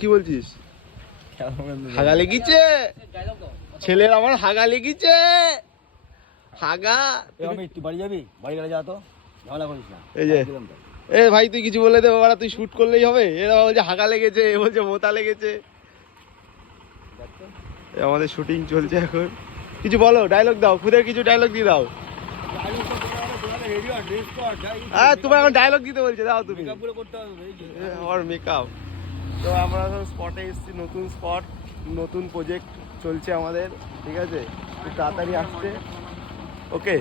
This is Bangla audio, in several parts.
কি বলছিস? হাগা লেগেছে ছেলের, আমার হাগা লেগেছে। হাগা তুই বাড়ি যাবি? বাড়ি গেলে যা তো, ঝামেলা করিস না। এই যে এ ভাই তুই কিছু বলে দে বাবা, তুই শুট করলেই হবে। এরা বলছে হাগা লেগেছে, এ বলছে মোতা লেগেছে। আমাদের শুটিং চলছে এখন। কিছু বলো, ডায়লগ দাও, খুদের কিছু ডায়লগ দিয়ে দাও। হ্যাঁ তোমার এখন ডায়লগ দিতে বলছে, দাও তুমি। আমার মেকআপ। তো আমরা স্পটে এসেছি, নতুন স্পট, নতুন প্রজেক্ট চলছে আমাদের, ঠিক আছে? খুব তাড়াতাড়ি আসছে, ওকে।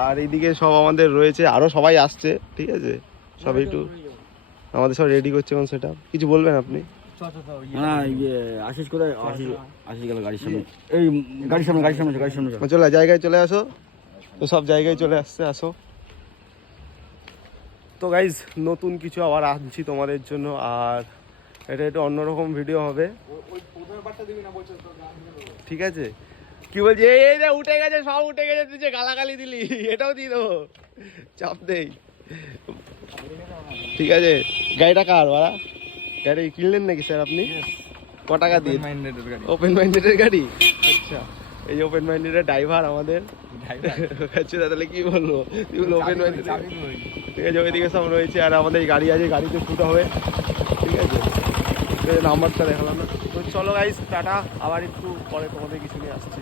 আর এইদিকে সব আমাদের রয়েছে, আরও সবাই আসছে, ঠিক আছে? সব একটু আমাদের সব রেডি করছে এখন সেটা। কিছু বলবেন আপনি? আশিস কোথায়? আশিস গেল গাড়ির সামনে। এই গাড়ির সামনে চলে জায়গায় চলে আসো। তো সব জায়গায় চলে আসছে, আসো। তো গাইজ নতুন কিছু আবার আনছি তোমাদের জন্য, আর এটা একটু অন্যরকম ভিডিও হবে, ঠিক আছে? কি বলছি, এই রে উঠে গেছে, সব উঠে গেছে, তুই যে গালাগালি দিলি এটাও দিয়ে দেবো, চাপ দেই, ঠিক আছে? গাড়িটা কার বাড়া? গাড়ি কিনলেন নাকি স্যার আপনি? ক টাকা দিয়ে? ওপেন মাইন্ডেডের গাড়ি, আচ্ছা। এই যে ওপেন মাইন্ডেডের ড্রাইভার আমাদের। আচ্ছা তাহলে কি বলবো, তুই বললো ওপেন মাইন্ডেড, ঠিক আছে? ওইদিকে সব রয়েছে, আর আমাদের গাড়ি আছে, গাড়িতে শুট হবে, ঠিক আছে? নাম্বারটা দেখালাম না। তো চলো গাইস, টাটা, আবার একটু পরে তোমাদের কিছু নিয়ে আসছি।